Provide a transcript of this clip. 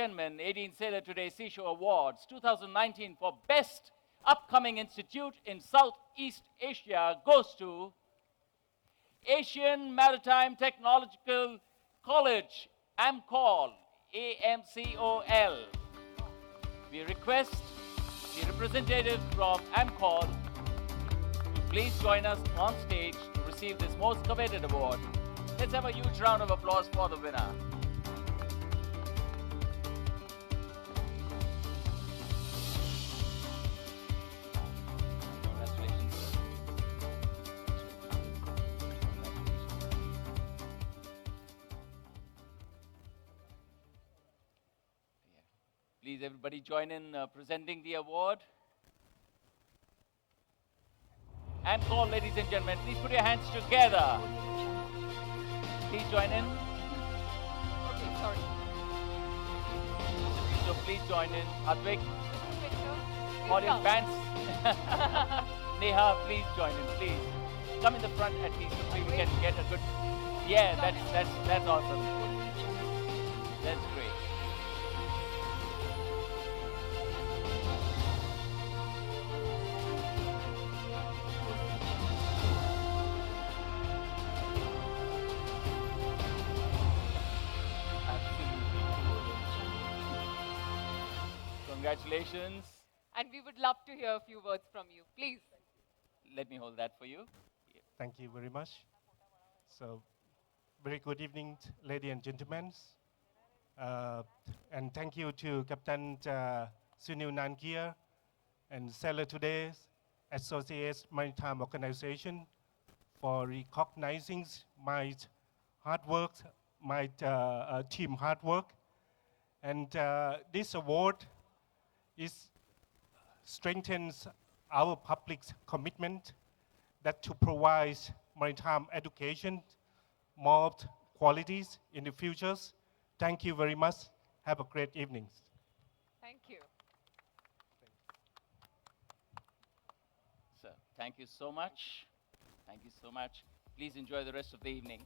gentlemen, 18 Sailor Today Seashore Awards 2019 for Best Upcoming Institute in Southeast Asia goes to Asian Maritime Technological College, AMCOL, AMCOL. We request the representative from AMCOL to please join us on stage to receive this most coveted award. Let's have a huge round of applause for the winner. Congratulations, sir. Please, everybody join in presenting the award. AMCOL, ladies and gentlemen, please put your hands together. Please join in. Okay, sorry. So please join in. Advik, Pinto, audience bands. Neha, please join in, please. Come in the front at least so we can get a good. Yeah, that's awesome. That's great. Congratulations. And we would love to hear a few words from you. Please. Let me hold that for you. Thank you very much. So, very good evening, ladies and gentlemen. And thank you to Captain Sunil Nankia and Sailor Today's Associates Maritime Organization for recognizing my hard work, my team hard work. And this award strengthens our public's commitment that to provide maritime education, more qualities in the futures. Thank you very much. Have a great evening. Thank you. Sir, thank you so much. Thank you so much. Please enjoy the rest of the evening.